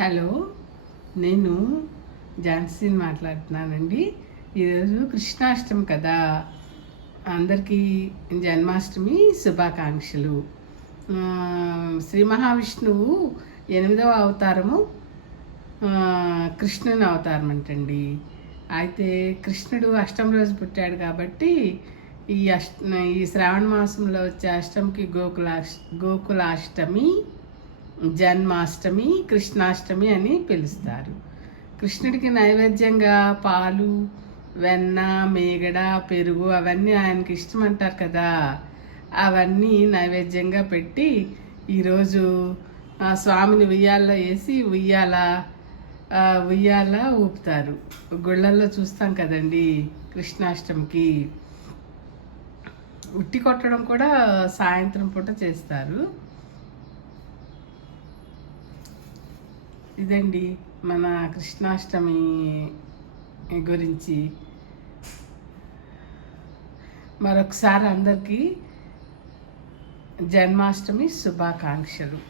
Hello, నేను ఝాన్సీని మాట్లాడుతున్నానండి. ఈరోజు కృష్ణాష్టమి కదా, అందరికీ జన్మాష్టమి శుభాకాంక్షలు. శ్రీ మహావిష్ణువు 8వ అవతారము కృష్ణుని అవతారం అంటండి. అయితే కృష్ణుడు అష్టమి రోజు పుట్టాడు కాబట్టి ఈ శ్రావణ మాసంలో వచ్చే అష్టమికి గోకులాష్టమి, జన్మాష్టమి, కృష్ణాష్టమి అని పిలుస్తారు. కృష్ణుడికి నైవేద్యంగా పాలు, వెన్న, మేగడ, పెరుగు అవన్నీ ఆయనకి ఇష్టం అంటారు కదా, అవన్నీ నైవేద్యంగా పెట్టి ఈరోజు స్వామిని ఉయ్యాల్లో వేసి ఉయ్యాల ఊపుతారు. గుళ్ళల్లో చూస్తాం కదండి. కృష్ణాష్టమికి ఉట్టి కొట్టడం కూడా సాయంత్రం పూట చేస్తారు. ఇదండి మన కృష్ణాష్టమి గురించి. మరొకసారి అందరికీ జన్మాష్టమి శుభాకాంక్షలు.